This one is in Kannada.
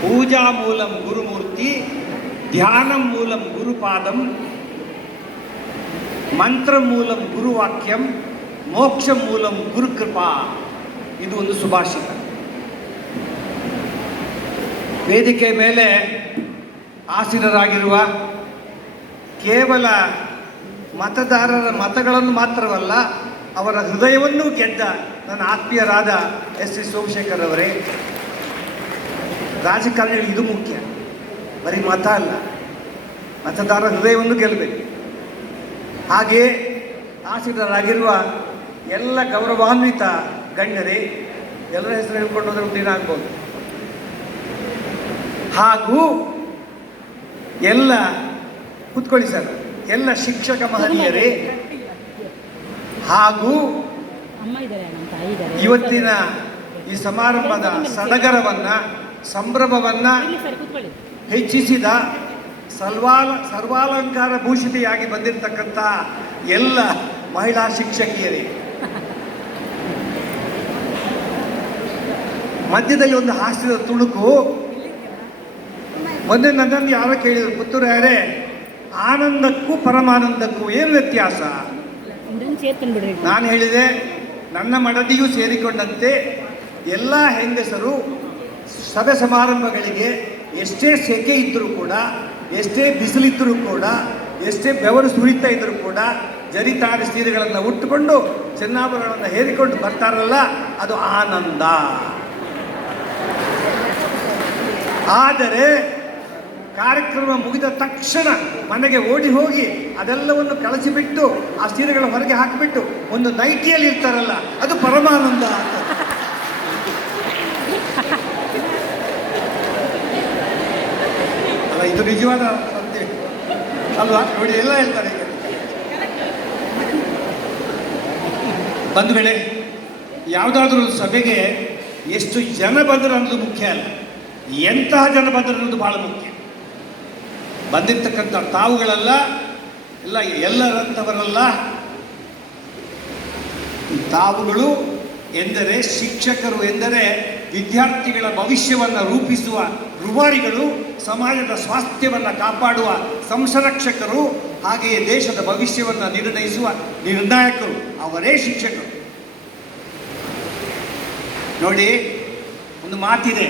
ಪೂಜಾ ಮೂಲಂ ಗುರುಮೂರ್ತಿ, ಧ್ಯಾನ ಮೂಲಂ ಗುರುಪಾದಂ, ಮಂತ್ರ ಮೂಲಂ ಗುರುವಾಕ್ಯಂ, ಮೋಕ್ಷ ಮೂಲಂ ಗುರುಕೃಪಾ. ಇದು ಒಂದು ಸುಭಾಷಿತ. ವೇದಿಕೆ ಮೇಲೆ ಆಸೀನರಾಗಿರುವ ಕೇವಲ ಮತದಾರರ ಮತಗಳನ್ನು ಮಾತ್ರವಲ್ಲ, ಅವರ ಹೃದಯವನ್ನೂ ಗೆದ್ದ ನನ್ನ ಆತ್ಮೀಯರಾದ ಎಸ್ ಸೋಮಶೇಖರ್ ಅವರೇ, ರಾಜಕಾರಣಿಗಳು ಇದು ಮುಖ್ಯ, ಬರೀ ಮತ ಅಲ್ಲ, ಮತದಾರರ ಹೃದಯವನ್ನು ಗೆಲ್ಲಬೇಕು. ಹಾಗೆಯೇ ಆಸೀನರಾಗಿರುವ ಎಲ್ಲ ಗೌರವಾನ್ವಿತ ಗಣ್ಯರೇ, ಎಲ್ಲರ ಹೆಸರು ಹೇಳ್ಕೊಂಡು ಹೋದ್ರೆ ದಿನ ಆಗ್ಬೋದು, ಹಾಗೂ ಎಲ್ಲ ಕೂತ್ಕೊಳ್ಳಿ ಸರ್, ಎಲ್ಲ ಶಿಕ್ಷಕ ಮಹನೀಯರೇ, ಹಾಗೂ ಇವತ್ತಿನ ಈ ಸಮಾರಂಭದ ಸಡಗರವನ್ನು, ಸಂಭ್ರಮವನ್ನು ಹೆಚ್ಚಿಸಿದ ಸರ್ವಾಲಂಕಾರ ಭೂಷಿತೆಯಾಗಿ ಬಂದಿರತಕ್ಕಂಥ ಎಲ್ಲ ಮಹಿಳಾ ಶಿಕ್ಷಕಿಯರೇ, ಮಧ್ಯದಲ್ಲಿ ಒಂದು ಹಾಸ್ಯದ ತುಣುಕು. ಮೊನ್ನೆ ನನ್ನನ್ನು ಯಾರೋ ಕೇಳಿದರು, ಪುತ್ತೂರು ಯಾರೇ, ಆನಂದಕ್ಕೂ ಪರಮಾನಂದಕ್ಕೂ ಏನು ವ್ಯತ್ಯಾಸ? ನಾನು ಹೇಳಿದೆ, ನನ್ನ ಮಡದಿಯೂ ಸೇರಿಕೊಂಡಂತೆ ಎಲ್ಲ ಹೆಂಗಸರು ಸಭೆ ಸಮಾರಂಭಗಳಿಗೆ ಎಷ್ಟೇ ಸೆಕೆ ಇದ್ದರೂ ಕೂಡ, ಎಷ್ಟೇ ಬಿಸಿಲಿದ್ದರೂ ಕೂಡ, ಎಷ್ಟೇ ಬೆವರು ಸುರಿತಾ ಇದ್ದರೂ ಕೂಡ ಜರಿತಾರಿ ಸೀರೆಗಳನ್ನು ಉಟ್ಟುಕೊಂಡು ಚಿನ್ನಾಭರಣವನ್ನು ಹೇರಿಕೊಂಡು ಬರ್ತಾರಲ್ಲ, ಅದು ಆನಂದ. ಆದರೆ ಕಾರ್ಯಕ್ರಮ ಮುಗಿದ ತಕ್ಷಣ ಮನೆಗೆ ಓಡಿ ಹೋಗಿ ಅದೆಲ್ಲವನ್ನು ಕಳಚಿಬಿಟ್ಟು ಆ ಸೀರೆಗಳ ಹೊರಗೆ ಹಾಕಿಬಿಟ್ಟು ಒಂದು ನೈಟಿಯಲ್ಲಿ ಇರ್ತಾರಲ್ಲ, ಅದು ಪರಮಾನಂದ. ಅಲ್ಲ, ಇದು ನಿಜವಾದ ಸತ್ಯ ಅಲ್ವಾ? ನೋಡಿ, ಎಲ್ಲ ಹೇಳ್ತಾರೆ. ಬಂಧುಗಳೇ, ಯಾವುದಾದ್ರೂ ಸಭೆಗೆ ಎಷ್ಟು ಜನ ಬಂದರು ಅನ್ನೋದು ಮುಖ್ಯ ಅಲ್ಲ, ಎಂತಹ ಜನ ಬಂದರು ಅನ್ನೋದು ಬಹಳ ಮುಖ್ಯ. ಬಂದಿರ್ತಕ್ಕಂಥ ತಾವುಗಳಲ್ಲ, ಎಲ್ಲರಂಥವರಲ್ಲ, ತಾವುಗಳು ಎಂದರೆ, ಶಿಕ್ಷಕರು ಎಂದರೆ ವಿದ್ಯಾರ್ಥಿಗಳ ಭವಿಷ್ಯವನ್ನು ರೂಪಿಸುವ ರೂವಾರಿಗಳು, ಸಮಾಜದ ಸ್ವಾಸ್ಥ್ಯವನ್ನು ಕಾಪಾಡುವ ಸಂರಕ್ಷಕರು, ಹಾಗೆಯೇ ದೇಶದ ಭವಿಷ್ಯವನ್ನು ನಿರ್ಣಯಿಸುವ ನಿರ್ಣಾಯಕರು, ಅವರೇ ಶಿಕ್ಷಕರು. ನೋಡಿ, ಒಂದು ಮಾತಿದೆ,